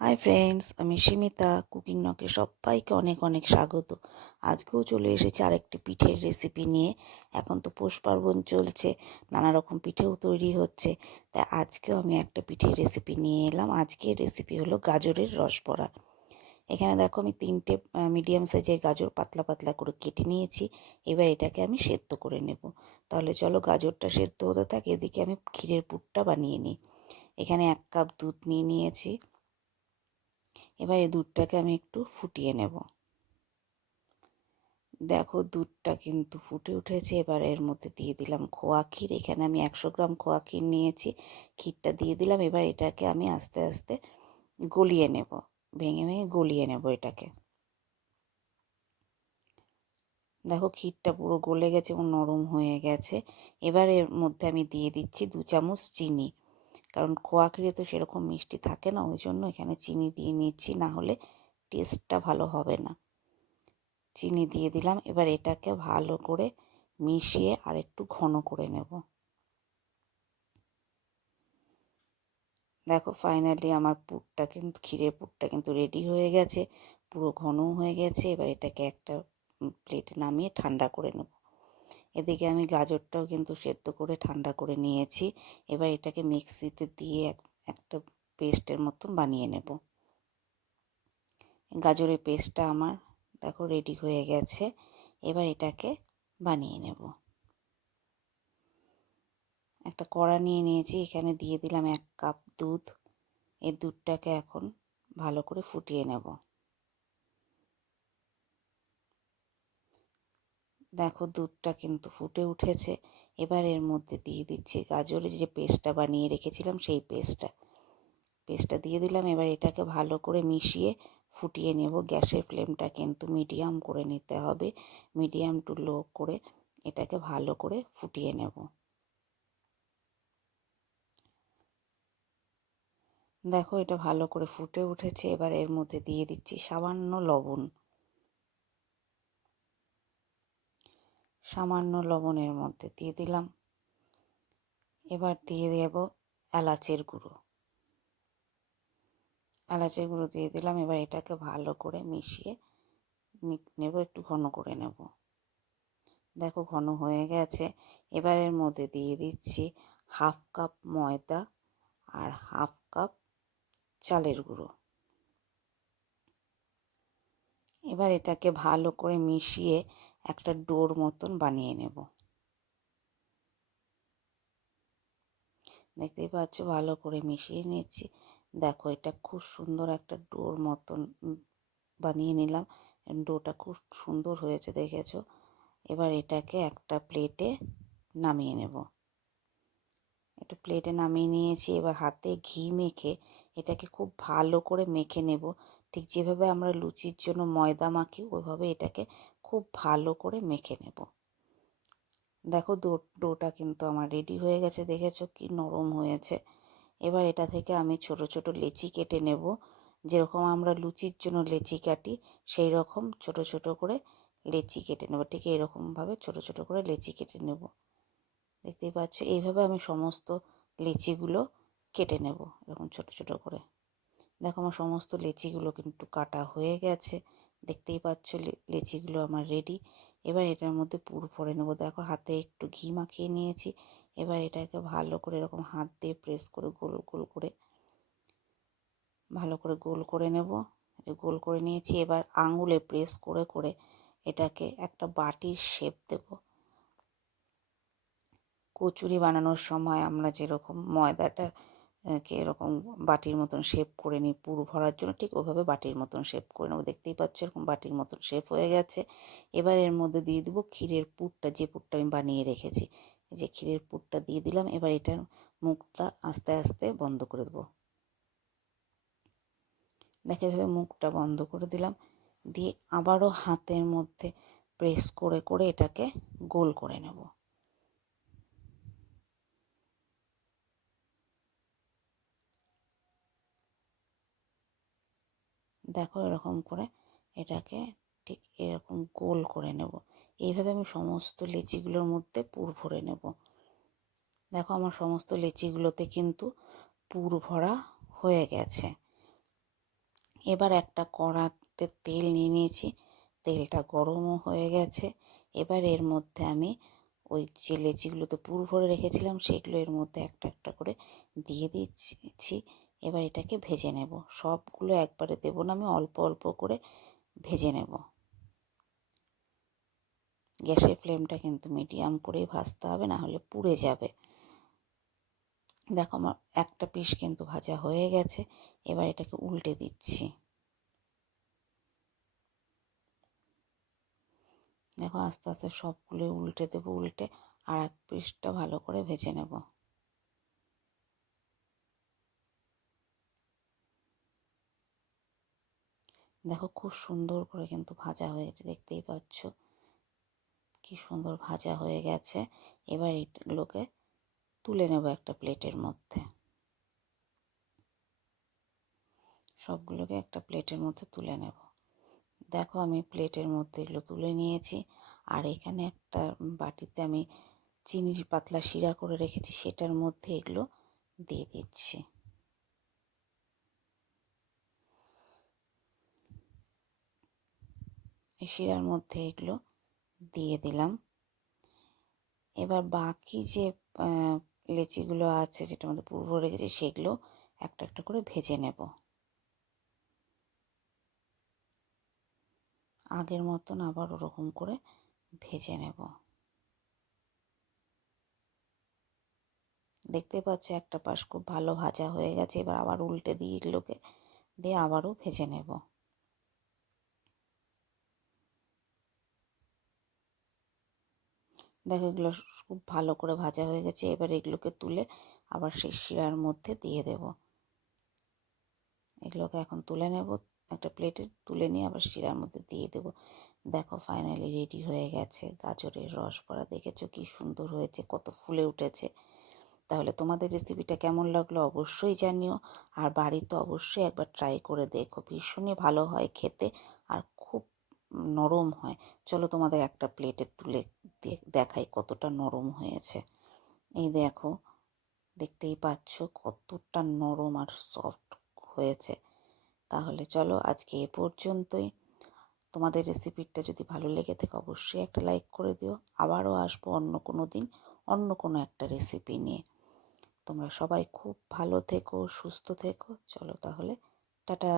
Hi friends, আমি সিমিতা cooking নকে সবাইকে অনেক অনেক স্বাগত। আজকেও চলে এসেছি আরেকটি পিঠের রেসিপি নিয়ে। এখন তো পৌষ পার্বণ চলছে, নানা রকম পিঠেও তৈরি হচ্ছে। তাই আজকেও আমি একটা পিঠের রেসিপি নিয়ে এলাম। আজকের রেসিপি হলো গাজরের রসবড়া। এখানে দেখো আমি 3টে মিডিয়াম সাইজের গাজর পাতলা পাতলা করে কেটে নিয়েছি। এবার এটাকে আমি সেদ্ধ করে নেব। তাহলে চলো গাজরটা সেদ্ধ হতে থাকে, এদিকে আমি ক্ষীরের পুরটা বানিয়ে নিই। এখানে 1 কাপ দুধ নিয়ে নিয়েছি। এবার এই দুধটাকে আমি একটু ফুটিয়ে নেব। দেখো দুধটা কিন্তু ফুটে উঠেছে। এবার এর মধ্যে দিয়ে দিলাম খোয়া ক্ষীর। এখানে আমি 100 গ্রাম খোয়া ক্ষীর নিয়েছি। ক্ষীরটা দিয়ে দিলাম। এবার এটাকে আমি আস্তে আস্তে গলিয়ে নেব, ভেঙে ভেঙে গলিয়ে নেব এটাকে। দেখো ক্ষীরটা পুরো গলে গেছে এবং নরম হয়ে গেছে। এবার এর মধ্যে আমি দিয়ে দিচ্ছি 2 চামচ চিনি, কারণ খোয়া ক্ষীরে তো সেরকম মিষ্টি থাকে না, ওই জন্য এখানে চিনি দিয়ে নিচ্ছি, না হলে টেস্টটা ভালো হবে না। চিনি দিয়ে দিলাম। এবার এটাকে ভালো করে মিশিয়ে আর একটু ঘন করে নেব। দেখো ফাইনালি আমার পুরটা কিন্তু, ক্ষীরের পুরটা কিন্তু রেডি হয়ে গেছে, পুরো ঘনও হয়ে গেছে। এবার এটাকে একটা প্লেটে নামিয়ে ঠান্ডা করে নেব। এদিকে আমি গাজরটাও কিন্তু সেদ্ধ করে ঠান্ডা করে নিয়েছি। এবার এটাকে মিক্সিতে দিয়ে একটা পেস্টের মতন বানিয়ে নেব। গাজরের পেস্টটা আমার দেখো রেডি হয়ে গেছে। এবার এটাকে বানিয়ে নেব। একটা কড়া নিয়ে নিয়েছি, এখানে দিয়ে দিলাম 1 কাপ দুধ। এই দুধটাকে এখন ভালো করে ফুটিয়ে নেব। দেখো দুধটা কিন্তু ফুটে উঠেছে। এবার এর মধ্যে দিয়ে দিচ্ছি গাজরের যে পেস্টটা বানিয়ে রেখেছিলাম, সেই পেস্টটা দিয়ে দিলাম। এবার এটাকে ভালো করে মিশিয়ে ফুটিয়ে নেব। গ্যাসের ফ্লেমটা কিন্তু মিডিয়াম করে নিতে হবে, মিডিয়াম টু লো করে এটাকে ভালো করে ফুটিয়ে নেব। দেখো এটা ভালো করে ফুটে উঠেছে। এবার এর মধ্যে দিয়ে দিচ্ছি সামান্য লবণ। সামান্য লবণের মধ্যে দিয়ে দিলাম। এবার দিয়ে দেব এলাচের গুঁড়ো। এলাচের গুঁড়ো দিয়ে দিলাম। এবার এটাকে ভালো করে মিশিয়ে নেব, একটু ঘন করে নেব। দেখো ঘন হয়ে গেছে। এবার এর মধ্যে দিয়ে দিচ্ছি 1/2 কাপ ময়দা আর 1/2 কাপ চালের গুঁড়ো। এবার এটাকে ভালো করে মিশিয়ে একটা ডোর মতন বানিয়ে নেব। দেখতেই পাচ্ছ ভালো করে মিশিয়ে নিচ্ছি। দেখো এটা খুব সুন্দর একটা ডোর মতন বানিয়ে নিলাম। ডোটা খুব সুন্দর হয়েছে, দেখেছো। এবার এটাকে একটা প্লেটে নামিয়ে নেব। একটু প্লেটে নামিয়ে নিয়েছি। এবার হাতে ঘি মেখে এটাকে খুব ভালো করে মেখে নেব। ঠিক যেভাবে আমরা লুচির জন্য ময়দা মাখি, ওইভাবে এটাকে খুব ভালো করে মেখে নেব। দেখো ডোটা কিন্তু আমার রেডি হয়ে গেছে, দেখেছো কি নরম হয়েছে। এবার এটা থেকে আমি ছোট ছোট লেচি কেটে নেব। যেরকম আমরা লুচির জন্য লেচি কাটি, সেই রকম ছোট ছোট করে লেচি কেটে নেব। ঠিক এরকমভাবে ছোট ছোট করে লেচি কেটে নেব। দেখতেই পাচ্ছ এইভাবে আমি সমস্ত লেচিগুলো কেটে নেব, এরকম ছোট ছোট করে। দেখো আমার সমস্ত লেচিগুলো কিন্তু কাটা হয়ে গেছে। দেখতেই পাচ্ছ লেচিগুলো আমার রেডি। এবার এটার মধ্যে পুর ভরে নেব। দেখো হাতে একটু ঘি মাখিয়ে নিয়েছি। এবার এটাকে ভালো করে এরকম হাত দিয়ে প্রেস করে গোল গোল করে ভালো করে গোল করে নেব। গোল করে নিয়েছি। এবার আঙুলে প্রেস করে করে এটাকে একটা বাটির শেপ দেব। কচুরি বানানোর সময় আমরা যেরকম ময়দাটাকে এরকম বাটির মতন শেপ করে নিই পুর ভরার জন্য, ঠিক ওভাবে বাটির মতন শেপ করে নেব। দেখতেই পাচ্ছ এরকম বাটির মতন শেপ হয়ে গেছে। এবার এর মধ্যে দিয়ে দেবো ক্ষীরের পুরটা, যে পুরটা আমি বানিয়ে রেখেছি। এই যে ক্ষীরের পুরটা দিয়ে দিলাম। এবার এটার মুখটা আস্তে আস্তে বন্ধ করে দেবো। দেখে এভাবে মুখটা বন্ধ করে দিলাম। দিয়ে আবারও হাতের মধ্যে প্রেস করে করে এটাকে গোল করে নেব। দেখো এরকম করে এটাকে ঠিক এরকম গোল করে নেব। এইভাবে আমি সমস্ত লেচিগুলোর মধ্যে পুর ভরে নেব। দেখো আমার সমস্ত লেচিগুলোতে কিন্তু পুর ভরা হয়ে গেছে। এবার একটা কড়াতে তেল নিয়ে নিয়েছি, তেলটা গরমও হয়ে গেছে। এবার এর মধ্যে আমি ওই যে লেচিগুলোতে পুর ভরে রেখেছিলাম সেগুলো এর মধ্যে একটা একটা করে দিয়ে দিচ্ছি। এবার এটাকে ভেজে নেব, সবগুলো একবারে দেবো না, আমি অল্প অল্প করে ভেজে নেব। গ্যাসের ফ্লেমটা কিন্তু মিডিয়াম করেই ভাজতে হবে, না হলে পুড়ে যাবে। দেখো আমার একটা পিস কিন্তু ভাজা হয়ে গেছে। এবার এটাকে উল্টে দিচ্ছি। দেখো আস্তে আস্তে সবগুলো উল্টে দেবো, উল্টে আর এক পিসটা ভালো করে ভেজে নেব। দেখো খুব সুন্দর করে কিন্তু ভাজা হয়েছে, দেখতেই পাচ্ছ কি সুন্দর ভাজা হয়ে গেছে। এবার এগুলোকে তুলে নেব একটা প্লেটের মধ্যে, সবগুলোকে একটা প্লেটের মধ্যে তুলে নেব। দেখো আমি প্লেটের মধ্যে এগুলো তুলে নিয়েছি। আর এখানে একটা বাটিতে আমি চিনির পাতলা শিরা করে রেখেছি, সেটার মধ্যে এগুলো দিয়ে দিচ্ছি। এই শিরার মধ্যে এগুলো দিয়ে দিলাম। এবার বাকি যে লেচিগুলো আছে যেটার মধ্যে পুর ভরে রেখেছি সেগুলো একটা একটা করে ভেজে নেব। আগের মতন আবার ওরকম করে ভেজে নেব। দেখতে পাচ্ছি একটা পাশ খুব ভালো ভাজা হয়ে গেছে। এবার আবার উল্টে দিয়ে এগুলোকে দিয়ে আবারও ভেজে নেব। দেখো এগুলো খুব ভালো করে ভাজা হয়ে গেছে। এবার এগুলোকে তুলে আবার সেই শিরার মধ্যে দিয়ে দেব। এগুলোকে এখন তুলে নেব, একটা প্লেটে তুলে নিয়ে আবার শিরার মধ্যে দিয়ে দেব। দেখো ফাইনালি রেডি হয়ে গেছে গাজরের রস বড়া। দেখেছো কি সুন্দর হয়েছে, কত ফুলে উঠেছে। তাহলে তোমাদের রেসিপিটা কেমন লাগলো অবশ্যই জানিও। আর বাড়িতে অবশ্যই একবার ট্রাই করে দেখো, ভীষণই ভালো হয় খেতে আর খুব নরম হয়। চলো তোমাদের একটা প্লেটে তুলে দেখাই কতটা নরম হয়েছে। এই দেখো, দেখতেই পাচ্ছ কতটা নরম আর সফট হয়েছে। তাহলে চলো আজকে এ পর্যন্তই। তোমাদের রেসিপিটা যদি ভালো লেগে থাকে অবশ্যই একটা লাইক করে দিও। আবারও আসবো অন্য কোনো দিন অন্য কোনো একটা রেসিপি নিয়ে। তোমরা সবাই খুব ভালো থেকো, সুস্থ থেকো। চলো তাহলে টাটা।